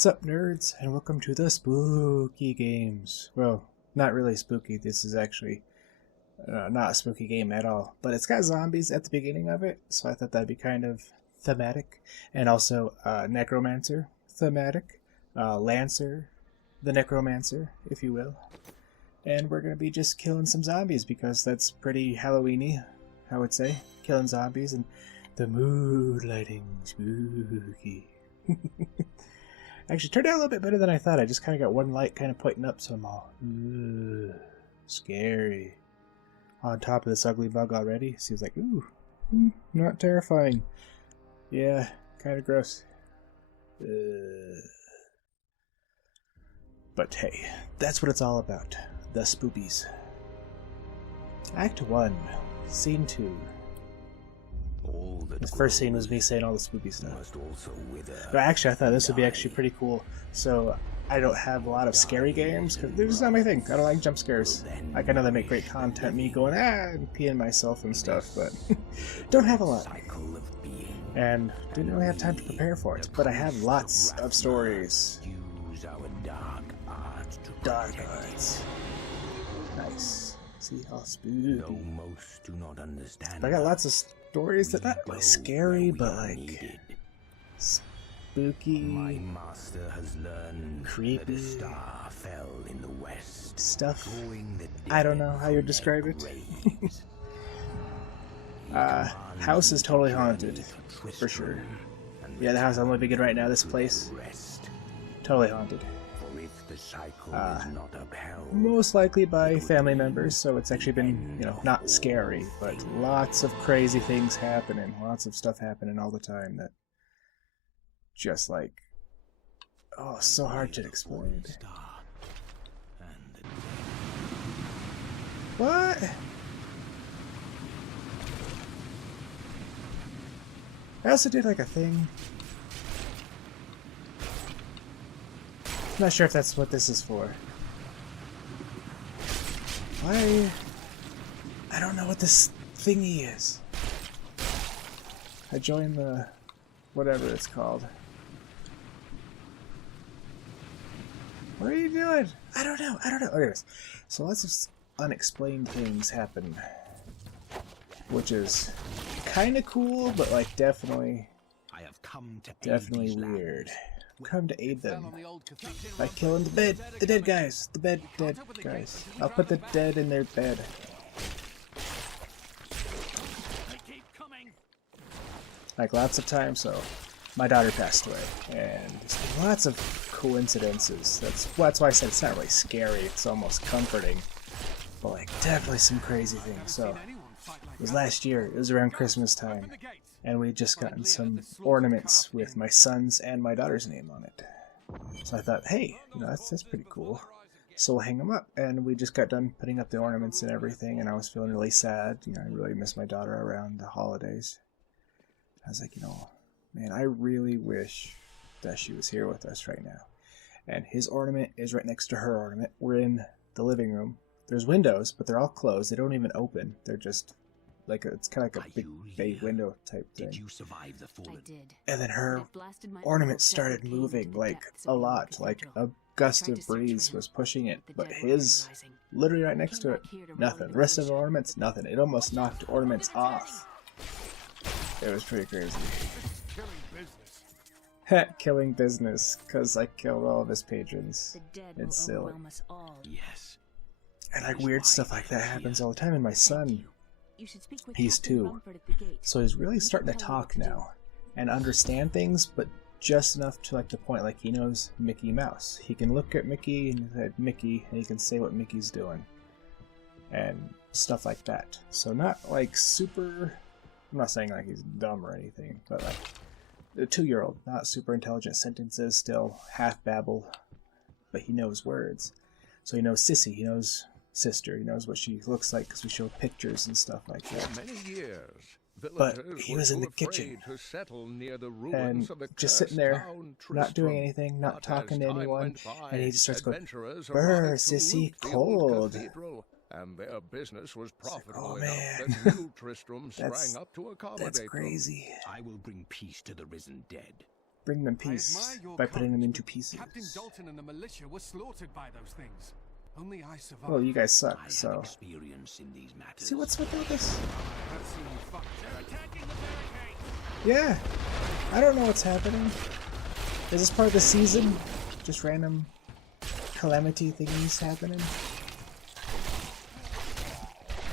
What's up, nerds, and welcome to the spooky games. Well, not really spooky. This is actually not a spooky game at all, but it's got zombies at the beginning of it, so I thought that'd be kind of thematic. And also necromancer thematic, lancer, the necromancer, if you will. And we're gonna be just killing some zombies because that's pretty Halloweeny, I would say. Killing zombies and the mood lighting, spooky. Actually, turned out a little bit better than I thought. I just kind of got one light kind of pointing up, so I'm all scary. On top of this ugly bug already. Seems like, ooh, not terrifying. Yeah, kind of gross. But hey, that's what it's all about. The spoopies. Act 1, Scene 2. The first scene was me saying all the spooky stuff. But actually, I thought this would be actually pretty cool. So I don't have a lot of scary games because this is not my thing. I don't like jump scares. Like, I know they make great content, me going and peeing myself and stuff, but don't have a lot. And didn't really have time to prepare for it. But I have lots of stories. Dark arts. Nice. See how spooky. But I got lots of stories that not really scary, but like spooky, creepy stuff. I don't know how you describe it. House is totally haunted, for sure. Yeah, the house I'm living in right now, this place, totally haunted. Most likely by family members, so it's actually been, you know, not scary, but lots of crazy things happening, lots of stuff happening all the time that just like, oh, so hard to explain. What? I also did like a thing. I'm not sure if that's what this is for. Why? I don't know what this thingy is. I joined the whatever it's called. What are you doing? I don't know. Anyways, so lots of unexplained things happen, which is kind of cool, but like definitely weird. Come to aid them by killing the dead guys. I'll put the dead in their bed. Like lots of times, so my daughter passed away, and lots of coincidences. That's why I said it's not really scary. It's almost comforting, but like definitely some crazy things. So it was last year. It was around Christmas time. And we had just gotten some ornaments with my son's and my daughter's name on it. So I thought, hey, you know, that's pretty cool. So we'll hang them up. And we just got done putting up the ornaments and everything, and I was feeling really sad. You know, I really miss my daughter around the holidays. I was like, you know, man, I really wish that she was here with us right now. And his ornament is right next to her ornament. We're in the living room. There's windows, but they're all closed. They don't even open. They're just like it's kind of like a big bay window type thing. Did you survive the fallen? I did. And then her ornament started moving like a lot, like a gust of breeze was pushing it, but his literally right next to it, nothing. The rest of the ornaments, nothing. It almost knocked ornaments off. It was pretty crazy. Killing business, because I killed all of his patrons. It's silly. Yes. And like weird stuff like that happens all the time. And my son, he's 2, so he's really starting to talk now and understand things, but just enough to like the point like he knows Mickey Mouse. He can look at Mickey and say Mickey, and he can say what Mickey's doing and stuff like that. So not like super. I'm not saying like he's dumb or anything, but like a 2-year-old, not super intelligent sentences, still half babble, but he knows words. So he knows sissy. He knows sister. He knows what she looks like because we show pictures and stuff like that. But he was in the kitchen and just sitting there, not doing anything, not talking to anyone, and he just starts going, "Brr, sissy, cold." And their business was profitable enough that new Tristram sprang up to accommodate them. That's crazy. I will bring peace to the risen dead. bring them peace by putting them into pieces. Captain Dalton and the militia were slaughtered by those things. Only I survived. Well, you guys suck, so... Experience in these matters. See, what's with all this? I've seen you fuck. They're attacking the barricade. Yeah. I don't know what's happening. Is this part of the season? Just random calamity thingies happening?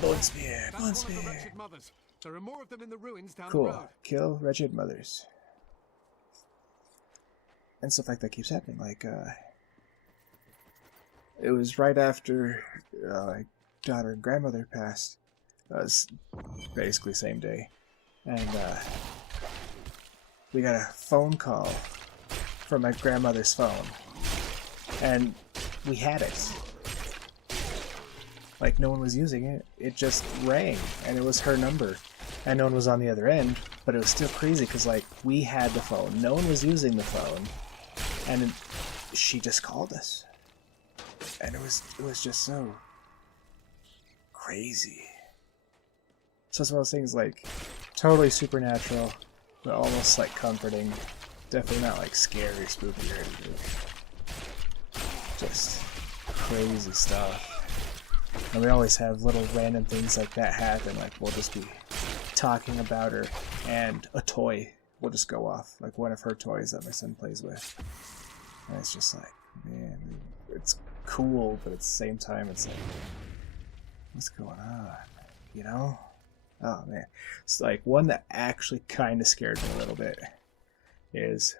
Bone spear, bone That's one of the spear. wretched mothers. There are more of them in the ruins down the Cool. road. Kill wretched mothers. And stuff like that keeps happening. Like, it was right after my daughter and grandmother passed. It was basically same day. And we got a phone call from my grandmother's phone. And we had it. Like, no one was using it. It just rang, and it was her number. And no one was on the other end, but it was still crazy, because, like, we had the phone. No one was using the phone. And she just called us. And it was just so crazy. So it's one of those things, like, totally supernatural, but almost, like, comforting. Definitely not, like, scary, spooky, or anything. Just crazy stuff. And we always have little random things like that happen, like we'll just be talking about her and a toy will just go off, like one of her toys that my son plays with. And it's just like, man, it's cool, but at the same time it's like, what's going on, you know? Oh man. It's like one that actually kind of scared me a little bit is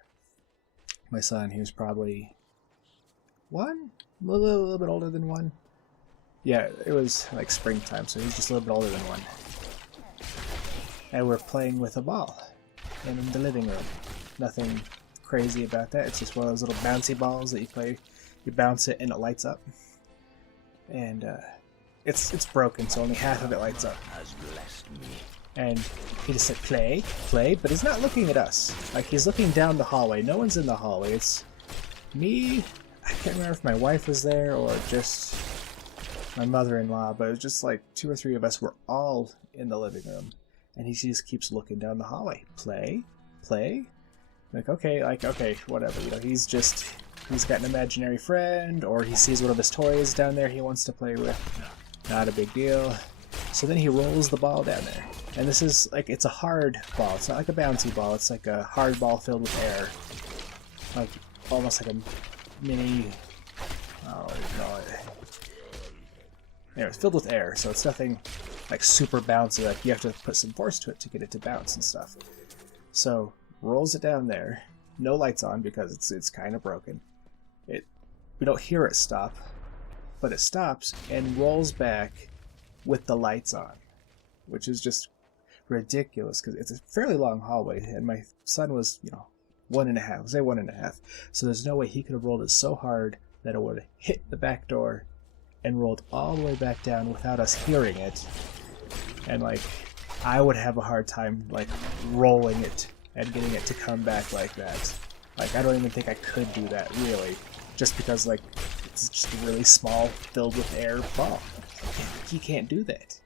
my son. He was probably one? A little bit older than one. Yeah, it was like springtime, so he was just a little bit older than one. And we're playing with a ball in the living room. Nothing crazy about that. It's just one of those little bouncy balls that you play. You bounce it and it lights up. And it's broken, so only half of it lights up. And he just said, play, play, but he's not looking at us. Like, he's looking down the hallway. No one's in the hallway. It's me. I can't remember if my wife was there or just my mother-in-law, but it was just like 2 or 3 of us were all in the living room. And he just keeps looking down the hallway. Play, play. Like, okay, whatever. You know, he's got an imaginary friend, or he sees one of his toys down there he wants to play with. Not a big deal. So then he rolls the ball down there. And this is, like, it's a hard ball. It's not like a bouncy ball. It's like a hard ball filled with air. Like, almost like a mini... oh, what do you call it? Anyway, it's filled with air, so it's nothing, like, super bouncy. Like, you have to put some force to it to get it to bounce and stuff. So, rolls it down there. No lights on because it's kind of broken. We don't hear it stop, but it stops and rolls back with the lights on, which is just ridiculous because it's a fairly long hallway, and my son was, 1.5, say 1.5, so there's no way he could have rolled it so hard that it would have hit the back door and rolled all the way back down without us hearing it. And, like, I would have a hard time, like, rolling it and getting it to come back like that. Like, I don't even think I could do that, really. Just because, like, it's just a really small, filled with air ball. You can't do that.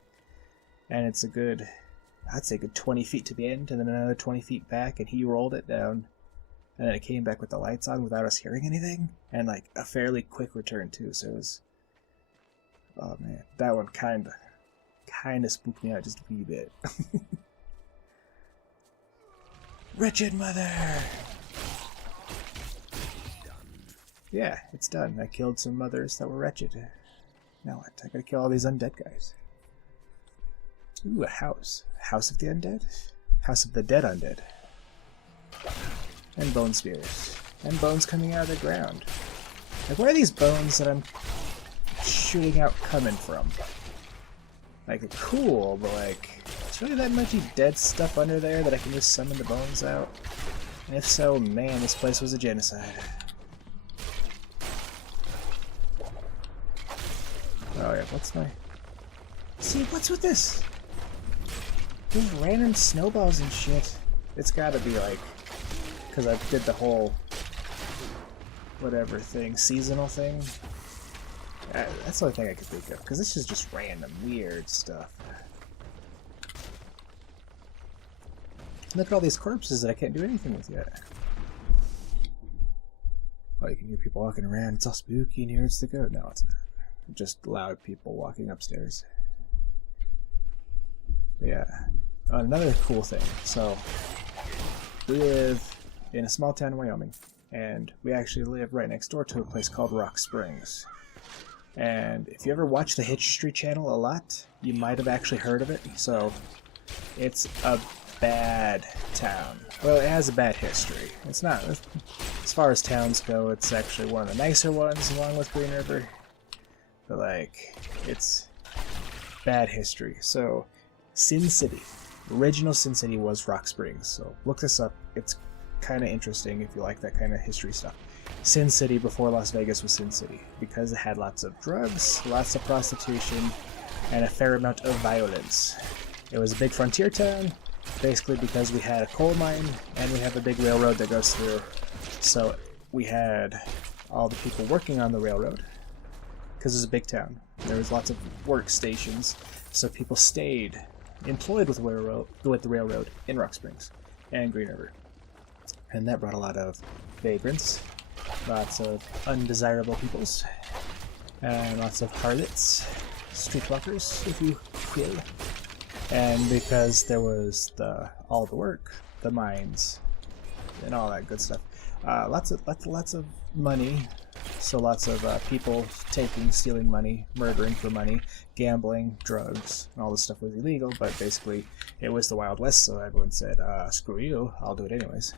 And it's a good, I'd say, good 20 feet to the end, and then another 20 feet back, and he rolled it down. And then it came back with the lights on without us hearing anything. And, like, a fairly quick return, too, so it was... oh, man. That one kind of spooked me out just a wee bit. Wretched mother! Yeah, it's done. I killed some mothers that were wretched. Now what? I gotta kill all these undead guys. Ooh, a house. House of the undead? House of the dead undead. And bone spears. And bones coming out of the ground. Like, where are these bones that I'm shooting out coming from? Like, they're cool, but like, is really that much dead stuff under there that I can just summon the bones out? And if so, man, this place was a genocide. Oh yeah, what's my... see, what's with this? These random snowballs and shit. It's gotta be like... because I did the whole... whatever thing, seasonal thing. That's the only thing I could think of, because this is just random, weird stuff. Look at all these corpses that I can't do anything with yet. Oh, you can hear people walking around. It's all spooky in here. It's the ghost. No, it's not. Just loud people walking upstairs. Yeah. Another cool thing. So, we live in a small town in Wyoming, and we actually live right next door to a place called Rock Springs. And if you ever watch the History Channel a lot, you might have actually heard of it. So, it's a bad town. Well, it has a bad history. It's not, as far as towns go, it's actually one of the nicer ones along with Green River. But like, it's bad history. So, Sin City. Original Sin City was Rock Springs. So look this up. It's kind of interesting if you like that kind of history stuff. Sin City before Las Vegas was Sin City because it had lots of drugs, lots of prostitution, and a fair amount of violence. It was a big frontier town, basically because we had a coal mine and we have a big railroad that goes through. So we had all the people working on the railroad because it's a big town. There was lots of workstations, so people stayed employed with the railroad in Rock Springs and Green River. And that brought a lot of vagrants, lots of undesirable peoples, and lots of harlots, streetwalkers, if you will. And because there was all the work, the mines, and all that good stuff, lots of money. So lots of people stealing money, murdering for money, gambling, drugs, and all this stuff was illegal. But basically, it was the Wild West, so everyone said, "Screw you, I'll do it anyways."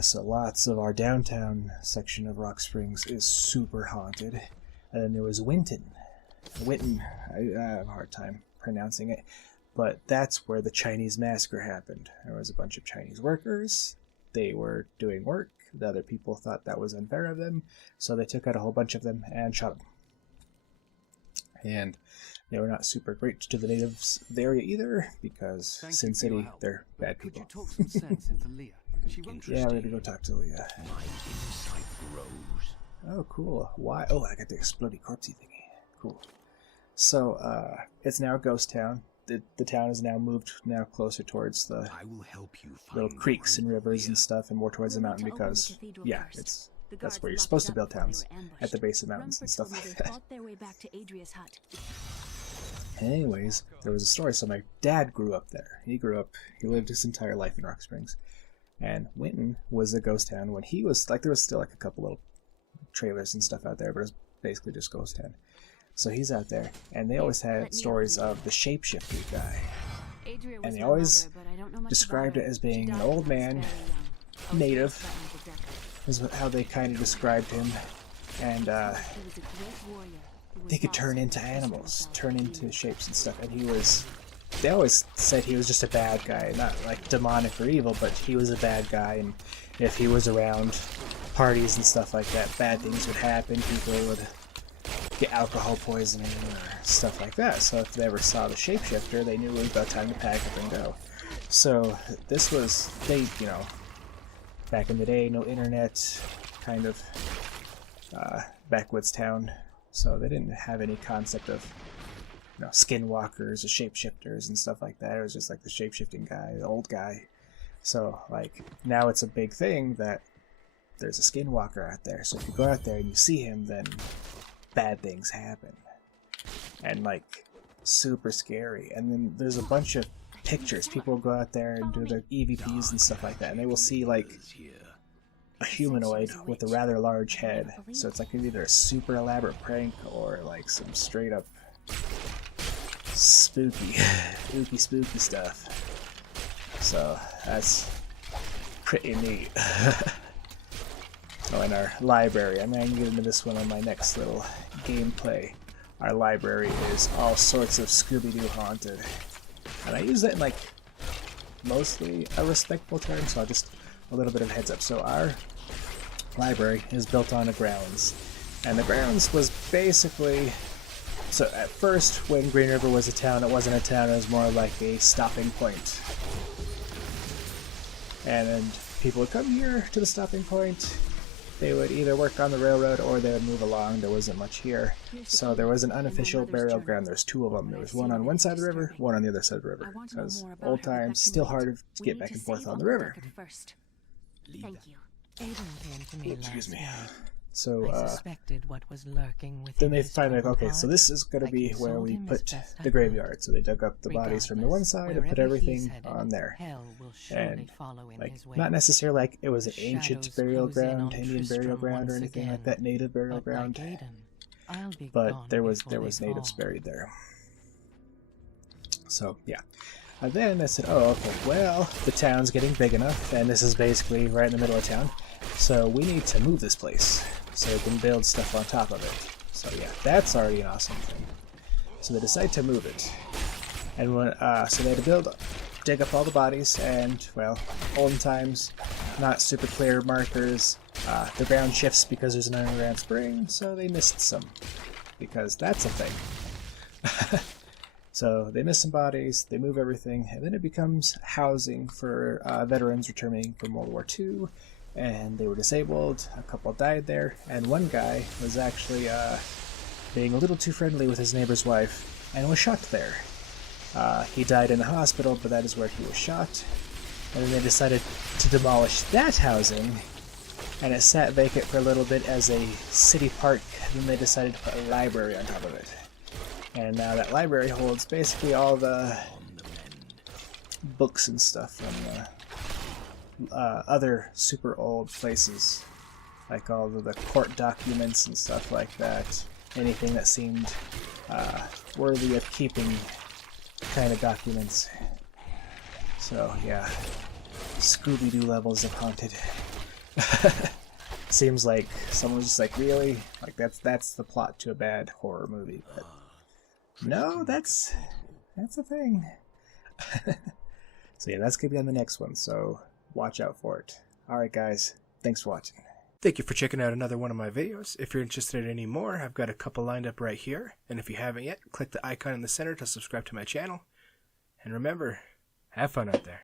So lots of our downtown section of Rock Springs is super haunted. And then there was Winton. I have a hard time pronouncing it, but that's where the Chinese massacre happened. There was a bunch of Chinese workers. They were doing work. The other people thought that was unfair of them, so they took out a whole bunch of them and shot them. And they were not super great to the natives of the area either, because Sin City, they're bad people. Could you talk some sense into Leah? She won't. Yeah, we're gonna go talk to Leah. Oh, cool. Why? Oh, I got the exploding corpsey thingy. Cool. So, it's now a ghost town. The town is now moved closer towards the little creeks and rivers and stuff, and more towards the mountain because, yeah, that's where you're supposed to build towns, at the base of mountains and stuff like that. Anyways, there was a story. So my dad grew up there. He lived his entire life in Rock Springs, and Winton was a ghost town when he was like, there was still like a couple little trailers and stuff out there, but it was basically just ghost town. So he's out there, and they always had stories of the shapeshifter guy. And they always described it as being an old man, native, is how they kind of described him. And he could turn into animals, turn into shapes and stuff. And they always said he was just a bad guy, not like demonic or evil, but he was a bad guy. And if he was around parties and stuff like that, bad things would happen. People would get alcohol poisoning or stuff like that. So if they ever saw the shapeshifter, they knew it was about time to pack up and go. So this was, back in the day, no internet, kind of backwoods town. So they didn't have any concept of skinwalkers or shapeshifters and stuff like that. It was just like the shapeshifting guy, the old guy. So like now it's a big thing that there's a skinwalker out there. So if you go out there and you see him, then bad things happen, and like super scary. And then there's a bunch of pictures. People will go out there and do their EVPs and stuff like that, and they will see like a humanoid with a rather large head. So it's like either a super elaborate prank or like some straight up spooky stuff. So that's pretty neat. Oh, and our library. I'm going to get into this one on my next little gameplay. Our library is all sorts of Scooby-Doo haunted. And I use that in, like, mostly a respectful term, so just a little bit of heads up. So our library is built on the grounds. And the grounds was basically... So at first, when Green River was a town, it wasn't a town, it was more like a stopping point. And then people would come here to the stopping point. They would either work on the railroad or they would move along. There wasn't much here. So there was an unofficial burial ground. There's two of them. There was one on one side of the river, one on the other side of the river. Because old times, still hard to get back and forth on the river. Thank you. Aiden came to me Excuse last me. night. So, I suspected what was lurking within then they his find like, broken okay, so heart. this is going to I be where consoled we him as put best I the could. graveyard. So they dug up the bodies from the one side and put Regardless, everything wherever he's on headed, there. hell will surely And follow in like, his wake. not necessarily like it was The an ancient shadows burial close in ground, on Indian burial Tristram ground, or once anything like again, that, native burial but ground. like Aiden, I'll be But gone there was before they natives fall. buried there. So yeah. And then I said, oh, okay, well, the town's getting big enough, and this is basically right in the middle of town, so we need to move this place so we can build stuff on top of it. So yeah, that's already an awesome thing. So they decide to move it. And when, so they had to dig up all the bodies, and, well, olden times, not super clear markers. The ground shifts because there's an underground spring, so they missed some, because that's a thing. So they miss some bodies, they move everything, and then it becomes housing for veterans returning from World War II, and they were disabled. A couple died there, and one guy was actually being a little too friendly with his neighbor's wife and was shot there. He died in the hospital, but that is where he was shot. And then they decided to demolish that housing, and it sat vacant for a little bit as a city park. Then they decided to put a library on top of it. And now that library holds basically all the books and stuff from other super old places. Like all of the court documents and stuff like that. Anything that seemed worthy of keeping kind of documents. So yeah, Scooby-Doo levels of haunted. Seems like someone was just like, really? Like that's the plot to a bad horror movie. But no, that's a thing. So yeah, that's gonna be on the next one, so watch out for it. Alright guys, thanks for watching. Thank you for checking out another one of my videos. If you're interested in any more, I've got a couple lined up right here. And if you haven't yet, click the icon in the center to subscribe to my channel. And remember, have fun out there.